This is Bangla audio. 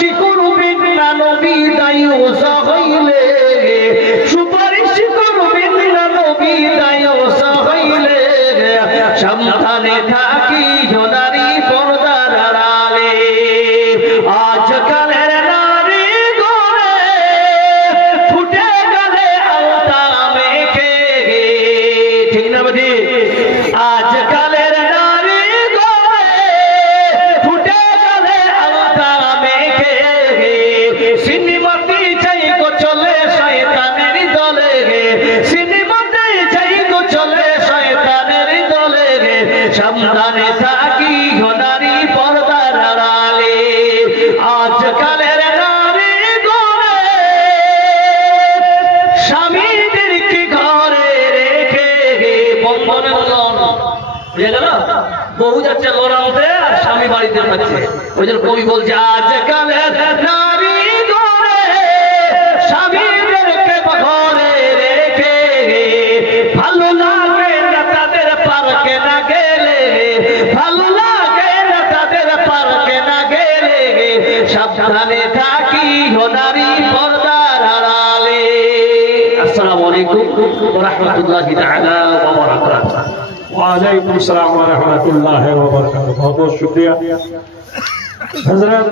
সুপারিশ করবেন না নবী দায়ুসা হইলে, সুপারিশ করবেন না নবী দায়ুসা হইলে, সাবধানে থাকি নারী পর্দার আড়ালে। আজকালের নারী গড়ে ফুটে গেলে আলতা মেখে, ঠিক না বুঝি? আজকালের নারী গড়ে ফুটে গেলে আলতা মেখে, সিনেমাতে চাই গো চলে শয়তানের দলে, সিনেমাতে চাই গো চলে শয়তানের দলে, সাবধানে থাকি নারী পর্দার আড়ালে। আজকালের নারী গড়ে স্বামীদেরকে ঘরে রেখে বন্ধনে লন, বুঝে গেল? বহু যাচ্ছে লড়াতে আর স্বামী বাড়িতে থাকছে। ওই জন্য কবি বলছে আজকালের নারী গড়ে স্বামীদেরকে ঘরে রেখে, ভালো লাগে না তাদের পার্কে না গেলে, ভালো লাগে না তাদের পার্কে না গেলে, সাবধানে থাকি নারী পর্দার আড়ালে। আসসালামু আলাইকুম ওয়া রাহমাতুল্লাহি তাআলা ওয়া বারাকাতুহু। वालेकुम सलाम व रहमतुल्लाहि व बरकातहू। बहुत बहुत शुक्रिया हजरत।